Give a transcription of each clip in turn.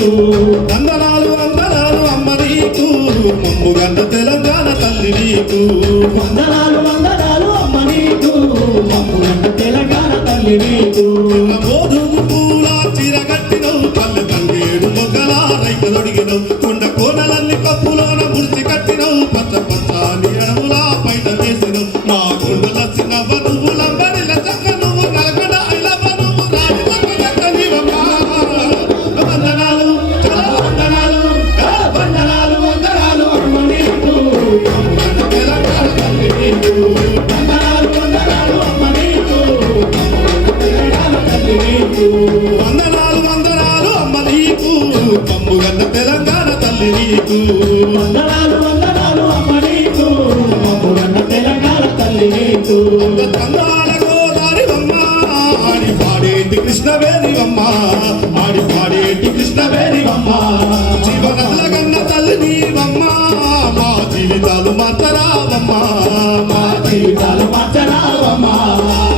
నీకు వందనాలు వందనాలు అమ్మ నీకు మమ్ముగన్న తెలంగాణ తల్లి నీకు వందనాలు వందనాలు అమ్మ నీకు మమ్ముగన్న తెలంగాణ తల్లి నీకు మోదుగు పూల చిరగట్టినవు పల్లె తంగేడు మొగ్గల రైకదొడిగినవు కొండ కోనలల్లి కప్పులోన ముడిచి కట్టినవు పచ్చ పచ్చాని అడవులా బయట వేసినవు మా కొండల చిన్నవ నువ్వు లంబడిల చక్క నువ్వు నల్గొండ ఐలవ నువ్వు రాజులక్క నీవమ్మా వందనాలు చాలా వందనాలు వందనాలు వందనాలు అమ్మ నీకు మమ్ముగన్న తెలంగాణ తల్లి నీకు వందనాలు వందనాలు అమ్మ నీకు మమ్ముగన్న తెలంగాణ తల్లి నీకు వందనాలు వందనాలు అమ్మ నీకు మమ్ముగన్న తెలంగాణ తల్లి నీకు వందనాలు వందనాలు అమ్మ నీకు మమ్ముగన్న తెలంగాణ తల్లి నీకు తందాల గోదారివమ్మ ఆడి పాడేటి కృష్ణవేణివమ్మ ఆడి పాడేటి కృష్ణవేణివమ్మ జీవనదుల గన్న తల్లి నీవమ్మ మా జీవితాలు మార్చరావమ్మ మా జీవితాలు మార్చరావమ్మా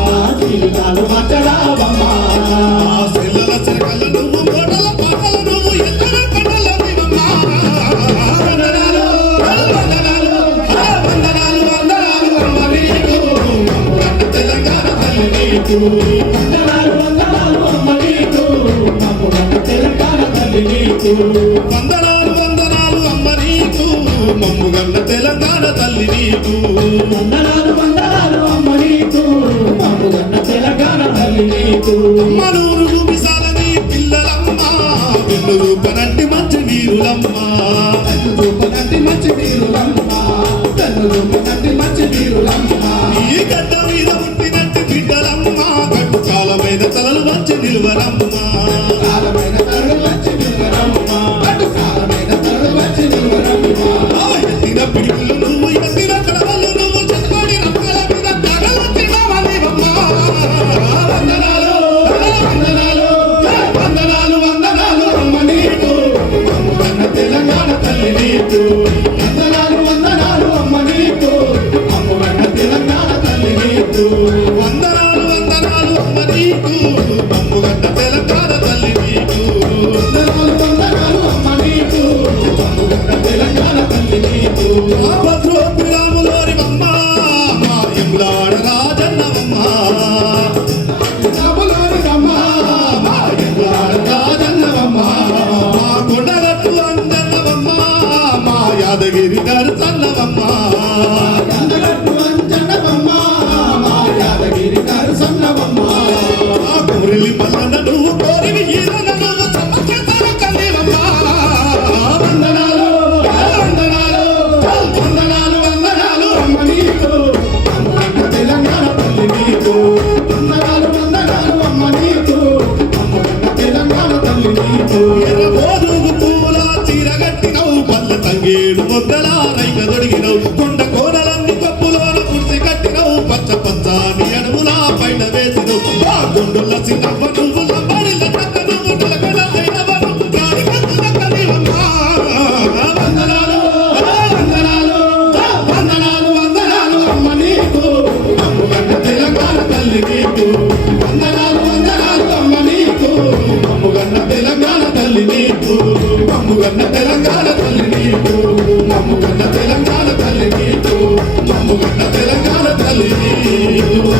మా జీవితాలు మార్చరావమ్మా సెల్లల చెరకల నువ్వు మోటల పాటల నువ్వు ఎత్తల పంటల నీవమ్మ వందనాలు వందనాలు వందనాలు వందనాలు అమ్మ నీకు మమ్ముగన్న తెలంగాణ తల్లి నీకు వందనాలు వందనాలు అమ్మ నీకు మమ్ముగన్న తెలంగాణ తల్లి నీకు వందనాలు వందనాలు అమ్మ నీకు మమ్ముగన్న తెలంగాణ తల్లి నీకు వందనాలు వందనాలు అమ్మ నీకు మమ్ముగన్న తెలంగాణ తల్లి నీకు మనూరు చూపిసాలని పిల్లలమ్మ వెన్ను రూపనంటి మంచి వీరులమ్మ రూపనంటి మంచి వీరులమ్మ రూపనంటి మంచి వీరులమ్మ ఈ గడ్డ మీద పుట్టినట్టు బిడ్డలమ్మ గడ్డు కాలమైన తలలు మంచి నిలువరమ్మ కాలమైన తరుడు మంచి నిలువరమ్మ గడ్డు కాలమైన తరుడు మంచి నిలువరమ్మ ఎత్తిన పిడుగులు నువ్వు ఎత్తిన కడవలు నువ్వు చదువుని రక్కల మీద తగలొచ్చినవనివమ్మ వందనాలు వందనాలు వందనాలు వందనాలు అమ్మ నీకు మమ్ముగన్న తెలంగాణ తల్లి నీకు వందనాలు వందనాలు అమ్మ నీకు మమ్ముగన్న తెలంగాణ తల్లి నీకు వందనాలు వందనాలు అమ్మ నీకు మమ్ముగన్న తెలంగాణ తల్లి నీకు వందనాలు వందనాలు అమ్మ నీకు మమ్ముగన్న తెలంగాణ తల్లి నీకు ఆ భద్రోపిరాములోనివమ్మ మా ఎంలాడ రాజన్నవమ్మ రాములోనివమ్మ మా ఎంలాడ రాజన్నవమ్మ మా కొండగట్టు అంజన్నవమ్మ మా యాదగిరి దర్శన్నవమ్మ అందగట్టు అంజన్నవమ్మ మా యాదగిరి నరసన్నవమ్మ ఆ కోరిలి మల్లన్న నువ్వు కోరివి ఈరన నువ్వు చమత్కార కల్లివమ్మ వందనాలు వందనాలు వందనాలు వందనాలు అమ్మ నీకు మమ్ముగన్న తెలంగాణ తల్లి నీకు వందనాలు వందనాలు అమ్మ నీకు మమ్ముగన్న తెలంగాణ తల్లి నీకు ఎర్రబోదుగు పూల చీరగట్టినవు పల్లె తంగేడు మొగ్గల రైకదొడిగినవు కొండ కోనలన్నీ కప్పులోన కుర్చి కట్టినవు పచ్చ పచ్చాని అడవులా బయట వేసినవు ఆ గుండుల చిన్నవ్వ నువ్వు లంబడిల చక్క నువ్వు నలగడ ఐలవ నువ్వు గాడి కత్తులక్క నీవమ్మ వందనాలు వందనాలు వందనాలు వందనాలు అమ్మ నీకు మమ్ముగన్న తెలంగాణ తల్లి నీకు వందనాలు వందనాలు అమ్మ నీకు మమ్ముగన్న తెలంగాణ తల్లి నీకు మమ్ముగన్న తెలంగాణ తల్లి నీకు మమ్ముగన్న తెలంగాణ తల్లి నీకు మమ్ముగన్న తెలంగాణ తల్లి నీకు